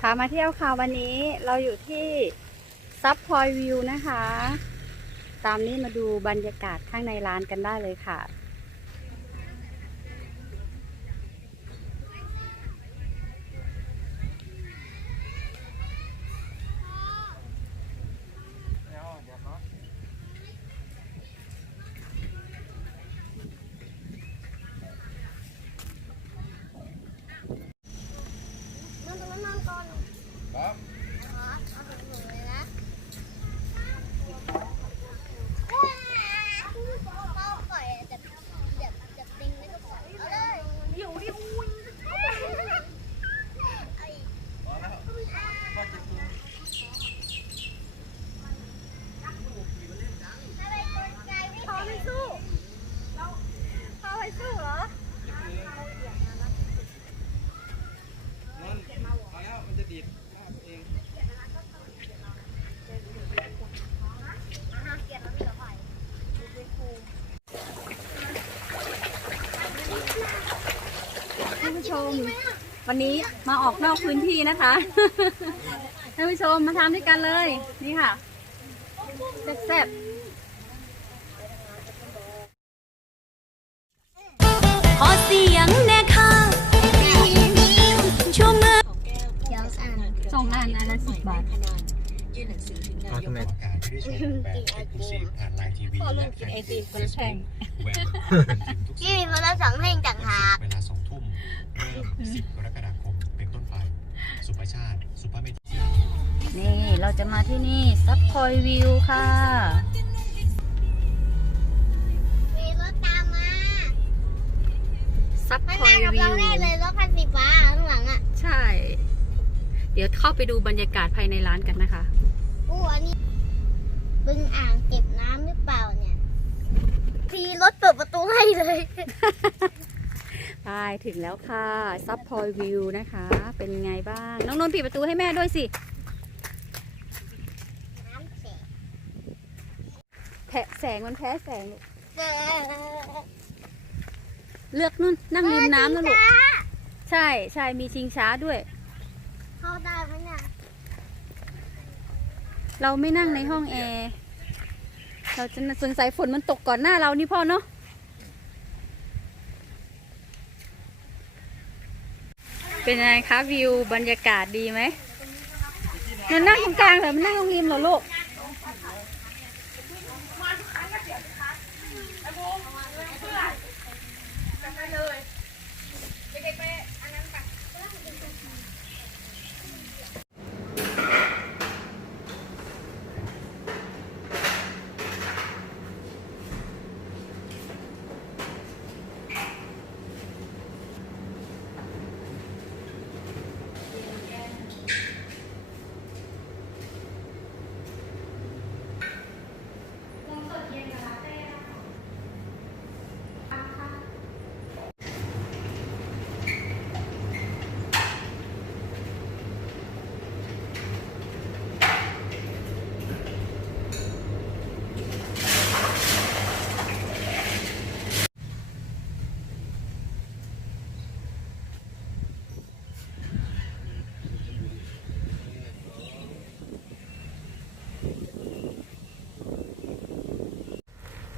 พามาเที่ยวค่ะวันนี้เราอยู่ที่ซับพอยวิวนะคะ ตามนี้มาดูบรรยากาศข้างในร้านกันได้เลยค่ะ นอนตรงนั้นนอนก่อน ครับ ขอเอาถึงหนูเลยนะก็ปล่อยแต่เดี๋ยวจะติงไม่ก็ปล่อยเอาเลยอยู่ดิอุ้ยไอ้ พอแล้วก็จะกิน อะไรตัวใจไม่พอไม่สู้พอไม่สู้เหรอ นั่นพอแล้วมันจะดีดภาพเอง อ่าฮะเกลียดแล้วมีเหรอไผ่ ท่านผู้ ชม วันนี้มาออกนอกพื้นที่นะคะ ท่านผู้ชมมาทานด้วยกันเลย นี่ค่ะแซ่บขอเสียงแน่ค่ะชั่วเมื่อเดี๋ยวอ่านๆสองอันอันละสิบบาทยื่นหนังสือถึงนายกอากาศที่ได้ชมแบบเอ็กซ์คลูซีฟผ่านไลน์ทีวีและแฟนเพจเฟซบุ๊กแหวนทุกยี่มีคนละสองเพลงต่างหาก เวลาสองทุ่มเริ่ม 10 กรกฎาคมเป็นต้นไป สุภาชาติ สุภาพเมธีนี่เราจะมาที่นี่ซับพอยวิวค่ะ มีรถตามมาซับมันพอยมากับวิเราว แน่เลยรถคันสีฟ้าข้างหลังอะใช่ เดี๋ยวเข้าไปดูบรรยากาศภายในร้านกันนะคะ อู้อันนี้บึงอ่างเก็บน้ำหรือเปล่าเนี่ยทีรถเปิดประตูให้เลย ไปถึงแล้วค่ะซับพอยวิวนะคะ เป็นไงบ้าง น้องนนท์ปิดประตูให้แม่ด้วยสิน้ำเสียแผะแสงมันแพ้แสงลูกเออเลือกนู่นนั่งริมน้ำนะลูกช้าใช่ใช่มีชิงช้าด้วย เข้าได้ไหมเนี่ย เราไม่นั่งในห้องแอร์ เราจะสงสัยฝนมันตกก่อนหน้าเรานี่พ่อเนาะ เป็นไงคะวิวบรรยากาศดีไหมมันนั่งตรงกลางเหรอมันนั่งตรงริมเหรอลูก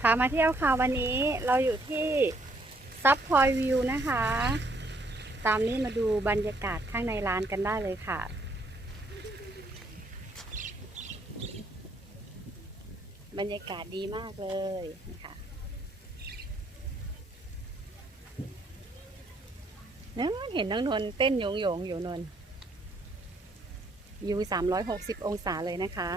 พามาเที่ยวค่ะวันนี้เราอยู่ที่ซับพอยวิวนะคะ ตามนี้มาดูบรรยากาศข้างในร้านกันได้เลยค่ะ บรรยากาศดีมากเลยนะคะนั่นเห็นน้องนนท์เต้นโยงโยงๆอยู่นนท์อยู่สามร้อยหกสิบองศาเลยนะคะ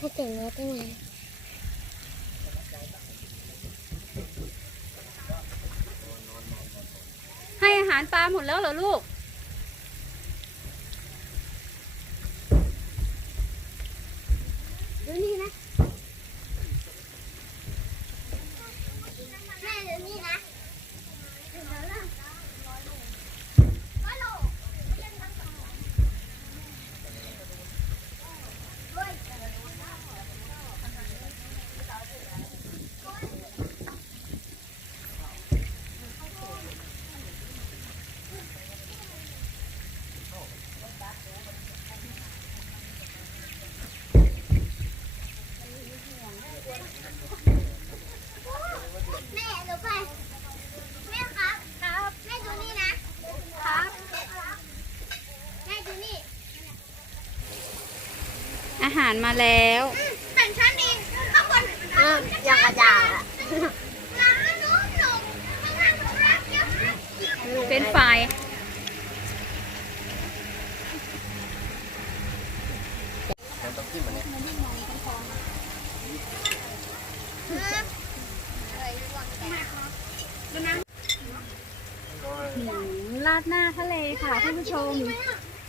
ให้เจ๋งรถได้ไงให้อาหารปลาหมดแล้วเหรอลูก อาหารมาแล้วแต่ฉันเองข้างบนอยากกระจายอะเป็นไฟรายมันต้องจิ้มอันนี้หืมราดหน้าทะเลค่ะท่านผู้ชม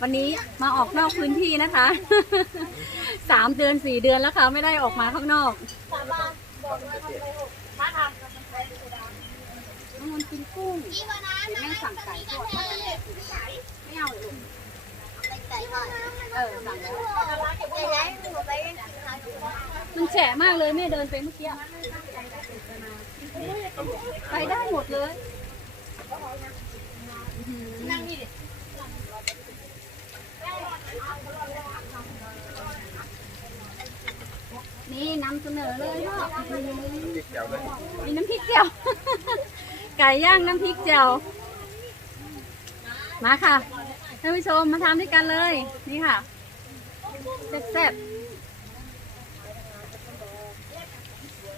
วันนี้มาออกนอกพื้นที่นะคะ สามเดือนสี่เดือนแล้วค่ะ ไม่ได้ออกมาข้างนอกสาบาน้องมนต์กินกุ้งแม่งสั่งไก่ทอดไม่เอาเลยลูกเออสั่งแล้วมันแฉะมากเลยแม่เดินไปเมื่อกี้ไปได้หมดเลยนั่งนี่ดิ นี่นำเสนอเลยพ่อพริกแจ่วเลยมีน้ำพริกเจียว ไก่ย่างน้ำพริกเจียว มาค่ะท่านผู้ชมมาทำด้วยกันเลย นี่ค่ะแซ่บๆ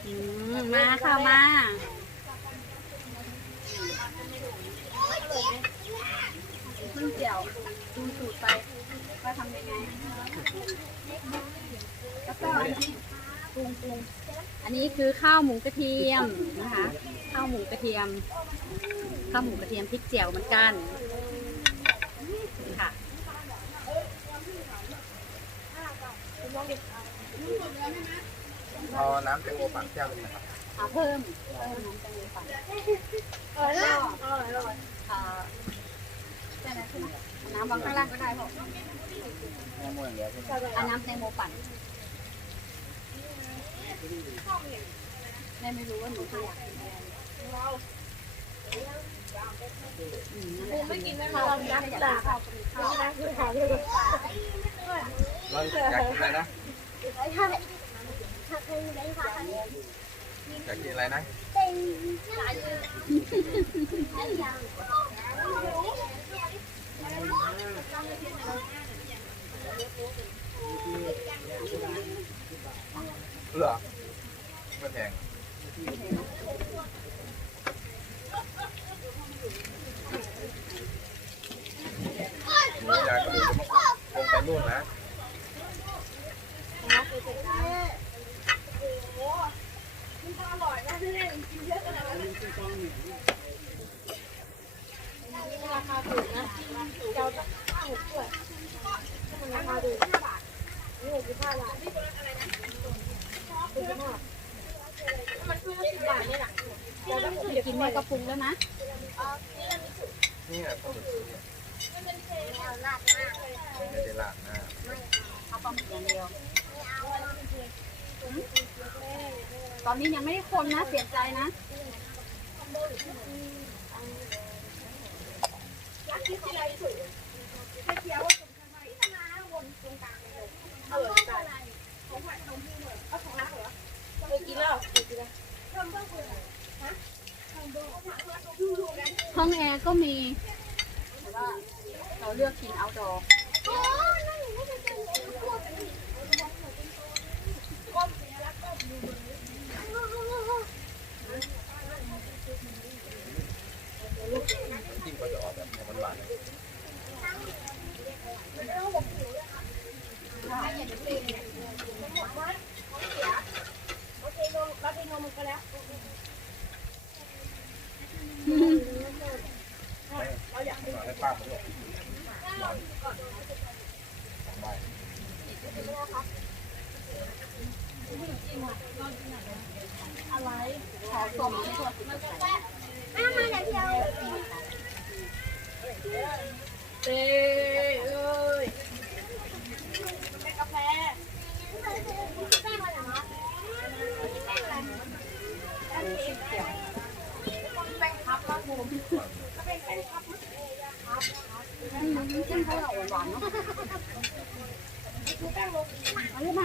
อืมมาค่ะมาเพิ่งเจียวดูสูตรไปว่าทำยังไงแล้วก็ อันนี้ปรุงปรุงอันนี้คือข้าวหมูกระเทียมนะคะ ข้าวหมูกระเทียม ข้าวหมูกระเทียมพริกเจียวเหมือนกันนี่ค่ะเอาน้ำแตงโมปั่นแก้วหนึงนะครับเอาเพิ่มเพิ่มน้ำแตงโมปั่นเออแล้วอ่าใช่ไหมใช่ไหมเอาน้ำวางข้างล่างก็ได้พ่อแตงโมอย่างเดียวใช่ไหมเอาน้ำแตงโมปั่น แม่ไม่รู้ว่าหนูจะอยากกินอะไรอืมนั่นแหละไม่กินไม่มาเราอยากกินข้าวก็มีข้าวเราอยากกินอะไรนะอยากกินอะไรนะ เหรอไม่แพงหนูอยากกระโดดลงไปนู่นนะ จะกิน แม่ก็ปรุงแล้วนะนี่แหละปลาหมึกเนี่ยไม่ได้ลาดหน้าเอาปลาหมึกอย่างเดียวตอนนี้ยังไม่ได้คนนะเสียใจนะ ห้องแอร์ก็มีแต่ว่าเราเลือกกินเอาดอจิ้มก็จะออกแบบหวานๆ เราอยากให้ป้าเขาด้วยหวานสองใบ ขอส่งให้ตัวสุดท้ายเต้ เอ้ย น้ำจิ้มเขาหวานๆเนาะเอาเลยมา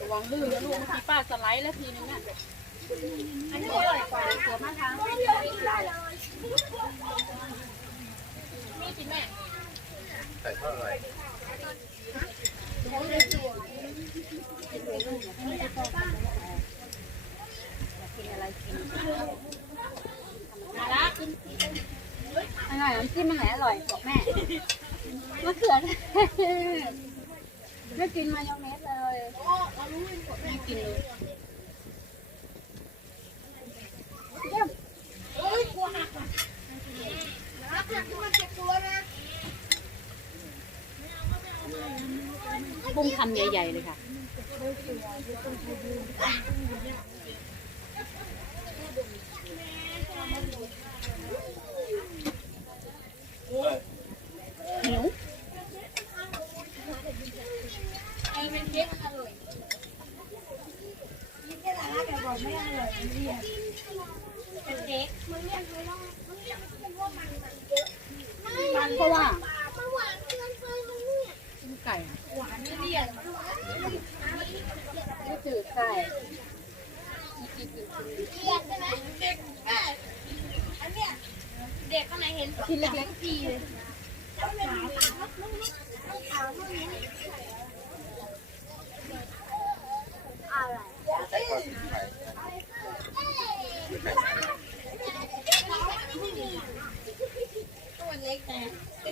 ระวังลื่นนะลูกเมื่อกี้ป้าสไลด์แล้วทีนึงอะอันนี้อร่อยกว่าเสือมากค่ะมีกินแม่ใส่ข้าวอะไรกินอะไรกินมาละ อร่อยน้ำจิ้มมันไหนอร่อยบอกแม่มะเขือเทศไม่กินมายองเนสเลยไม่กินเลยกุ้งคำใหญ่ ๆ เลยค่ะ มันเพราะว่ามันหวานเกินไปมันเนี่ยกินไก่หวานไม่เลี่ยนไม่จืดไก่เรียนใช่ไหมเด็กอันเนี้ยเด็กข้างในเห็นชิ้นเล็กทีเลยอะไร ใส่ข้าวสีไข่ ตัว เล็กแต่เ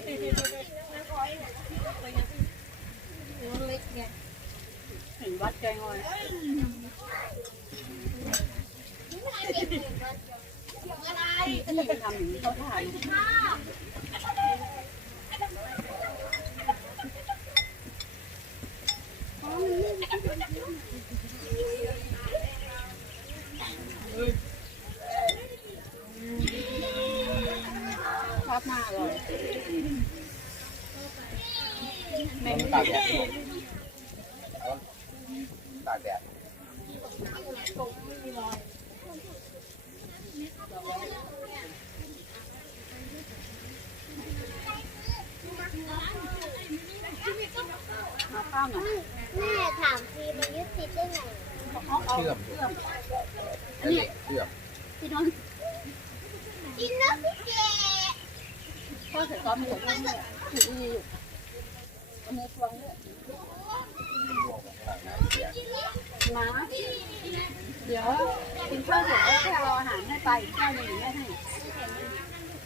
ล็กเนี่ยๆเห็นวัดใจงอยอะไรทำอย่างนี้เขาถ่าย อบมากเลยต้นตากแดดต้นตากแดดมาข้าวหน่อยแม่ถามทีมันยึดติดได้ไงเอาเอาเชื่อมเชื่อมอันนี้เชื่อมพี่น้องกินแล้วพี่เจ พ่อใส่ซอสมะเขือเทศด้วยถือดีอยู่เอามือฟองด้วยม้าเดี๋ยวกินข้าวเสร็จแล้วแค่เอาอาหารให้ไปอีกข้าวหนึ่งแม่ให้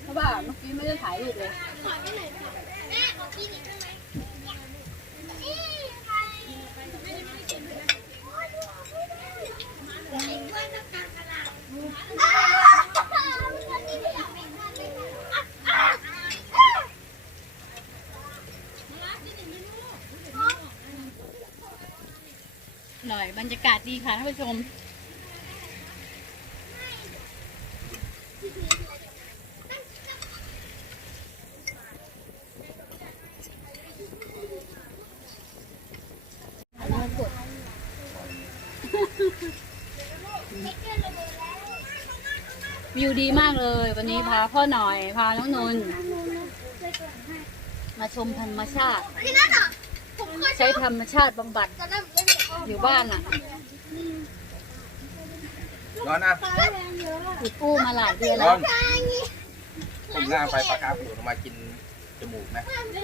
เพราะว่าเมื่อกี้ไม่ได้ถ่ายรูปเลยขอไอร่อยบรรยากาศดีค่ะท่านผู้ชม วิวดีมากเลย วันนี้พาพ่อหน่อยพาน้องนนท์มาชมธรรมชาติ ใช้ธรรมชาติบำบัดจะนั่งเล่น อยู่บ้านอะร้อนนะปลาแรงเยอะติดกู้มาหลายเดือนร้แล้อวนปลาอย่างงี้ผมหน้าไปปลากราฟอยู่มากินจมูกนะทำไ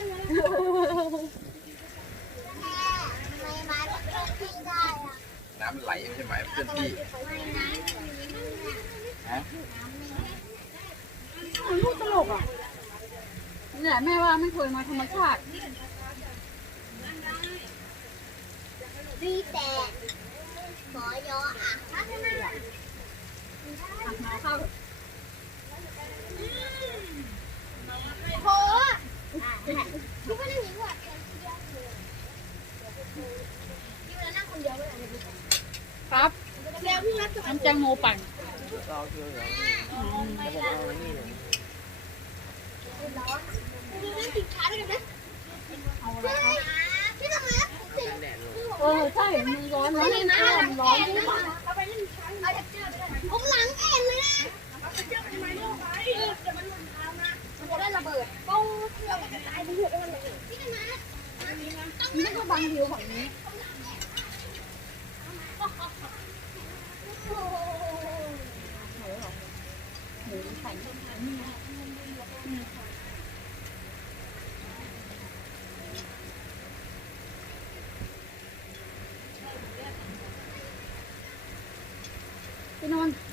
มมาแบบทิ้งได้อะน้ำมันไหลไม่ใช่ไหมเพื่อนพี่ไม่นะฮะลูกตลกอะนี่แหละแม่ว่าไม่เคยมาธรรมชาติ ดีแต่ขอยออะพัฒนาอะมาเข้าโหลูกก็นั่งหนีหัวเดียวนี่เวลานั่งคนเดียวไม่ได้ครับแล้วพี่นัทจะน้ำแตงโมปั่นมีเองติดช้าด้วยนะเอาอะ เออใช่มันร้อนร้อนร้อนผมหลังแอนเลยนะมันได้ระเบิดปุ้งเราก็จะตายไปเยอะไปหมดเลยพี่นะต้องนั่งบังวิวฝั่งนี้ Pinuhon.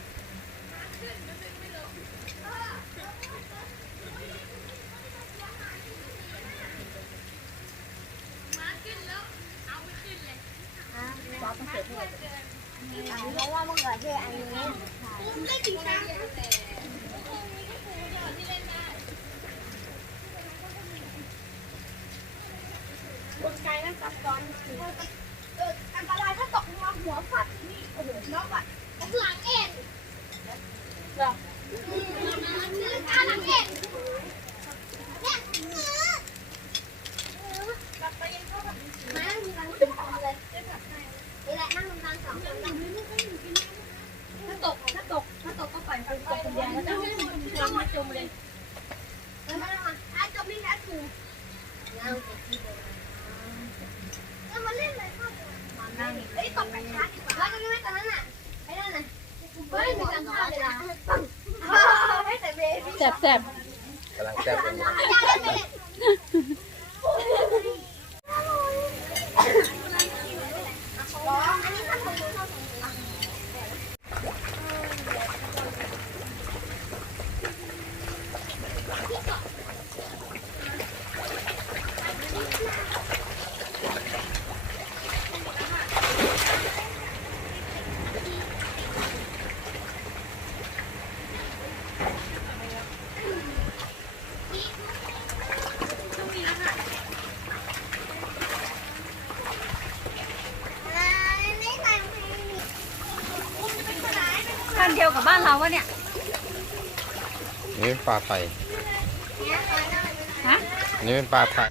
เฮ้ยตกไปช้าดีกว่าตอนนั้นน่ะไอ้นั่นน่ะเฮ้ยหนูจำภาพเวลา แซ่บแซ่บกำลังแซ่บ เดียวกับบ้านเราวะเนี่ยนี่เป็นปลาไทยฮะนี่เป็นปลาไทย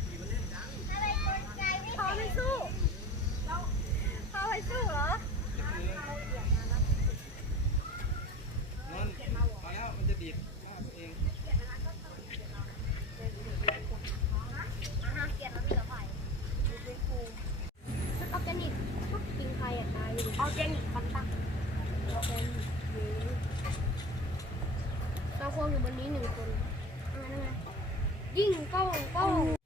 帮我，帮我。